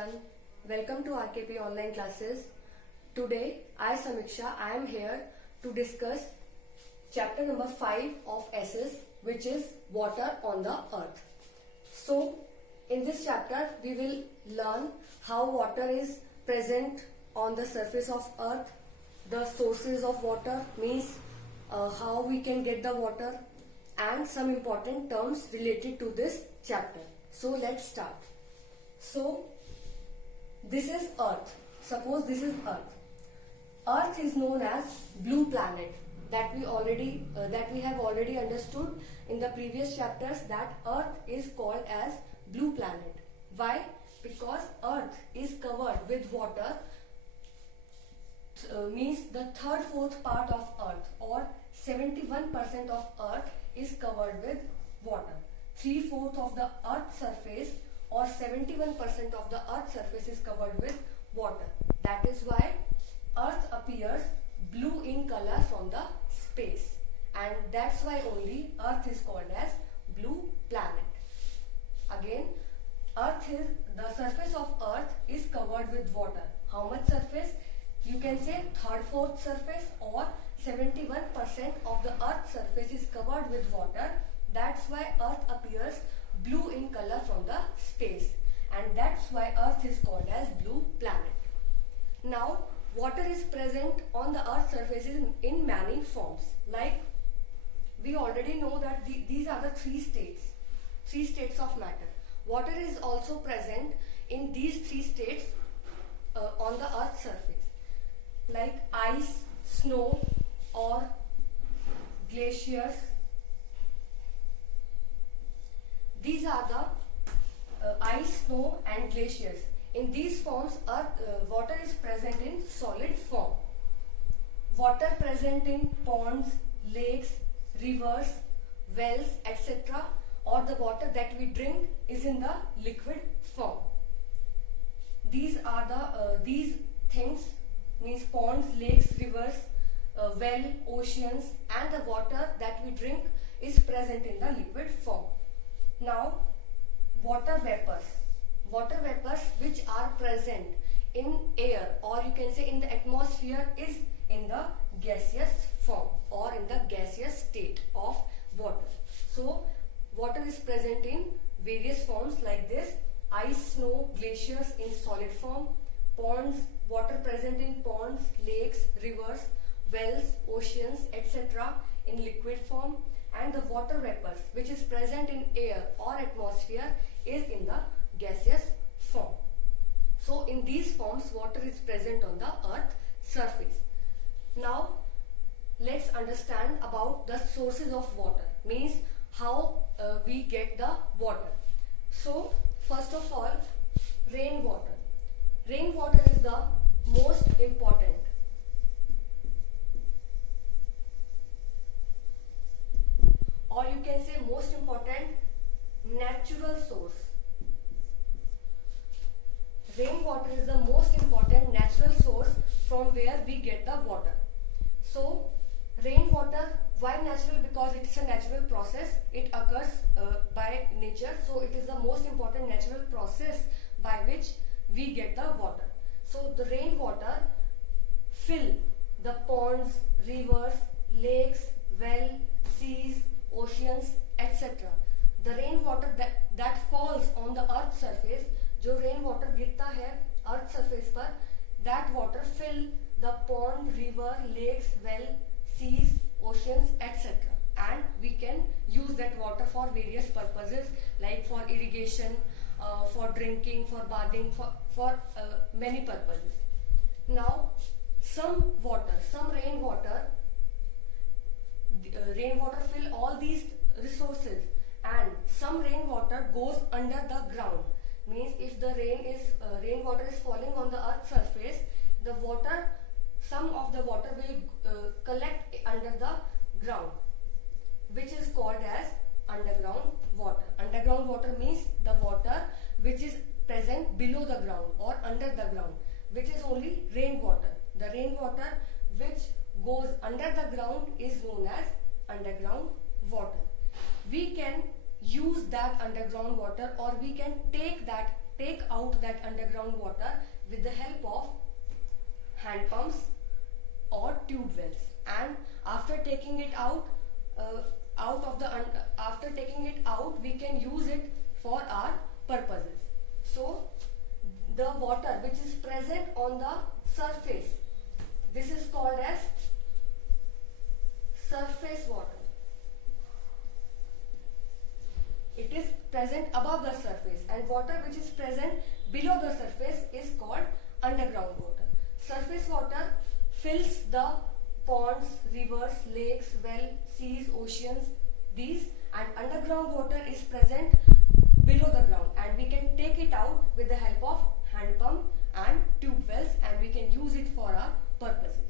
everyone. Welcome to RKP online classes. Today, I Samiksha, I am here to discuss chapter number 5 of SS, which is water on the earth. So, in this chapter, we will learn how water is present on the surface of earth, the sources of water, means how we can get the water, and some important terms related to this chapter. So, let's start. So, this is Earth. Suppose this is Earth. Earth is known as blue planet. That we have already understood in the previous chapters, that Earth is called as blue planet. Why? Because Earth is covered with water. Means the third-fourth part of Earth, or 71% of Earth is covered with water. 3/4 of the Earth's surface, or 71% of the Earth's surface, is covered with water. That is why Earth appears blue in color from the space, and that's why only Earth is called as blue planet. Again, the surface of Earth is covered with water. How much surface? You can say third-fourth surface, or 71% of the Earth's surface is covered with water. That's why Earth appears blue in color from the space, and that's why Earth is called as blue planet. Now, water is present on the Earth's surface in many forms. Like, we already know that these are the three states of matter. Water is also present in these three states on the Earth's surface, like ice, snow, or glaciers. These are the ice, snow, and glaciers. In these forms, water is present in solid form. Water present in ponds, lakes, rivers, wells, etc., or the water that we drink, is in the liquid form. These things, means ponds, lakes, rivers, well, oceans, and the water that we drink is present in the liquid form. Now, water vapors which are present in air, or you can say in the atmosphere, is in the gaseous form, or in the gaseous state of water. So, water is present in various forms like this: ice, snow, glaciers in solid form, ponds, water present in ponds, lakes, rivers, wells, oceans, etc. in liquid form, and the water vapors which is present in air or atmosphere is in the gaseous form. So, in these forms, water is present on the Earth's surface. Now, let's understand about the sources of water, means how we get the water. So, first of all, rainwater. Rainwater is the most important, or you can say most important, natural source. Rainwater is the most important natural source from where we get the water. So, rainwater, why natural? Because it's a natural process. It occurs by nature. So, it is the most important natural process by which we get the water. So, the rainwater fill the ponds, rivers, lakes, well, seas, oceans, etc. The rainwater that falls on the earth's surface, जो rain water गिरता है earth surface पर, that water fill the pond, river, lakes, well, seas, oceans, etc. And we can use that water for various purposes, like for irrigation, for drinking, for bathing, for many purposes. Now, some rainwater fill all these resources, and some rainwater goes under the ground. Means if the rainwater is falling on the earth's surface, some of the water will collect under the ground, which is called as underground water. Underground water means the water which is present below the ground or under the ground, which is only rainwater. The rainwater which goes under the ground is known as underground water. We can use that underground water, or we can take that take out that underground water with the help of hand pumps or tube wells. And after taking it out, after taking it out, we can use it for our purposes. So the water which is present on the surface, this is called as surface water. It is present above the surface, and water which is present below the surface is called underground water. Surface water fills the ponds, rivers, lakes, wells, seas, oceans, these, and underground water is present below the ground, and we can take it out with the help of hand pump and tube wells, and we can use it for our purposes.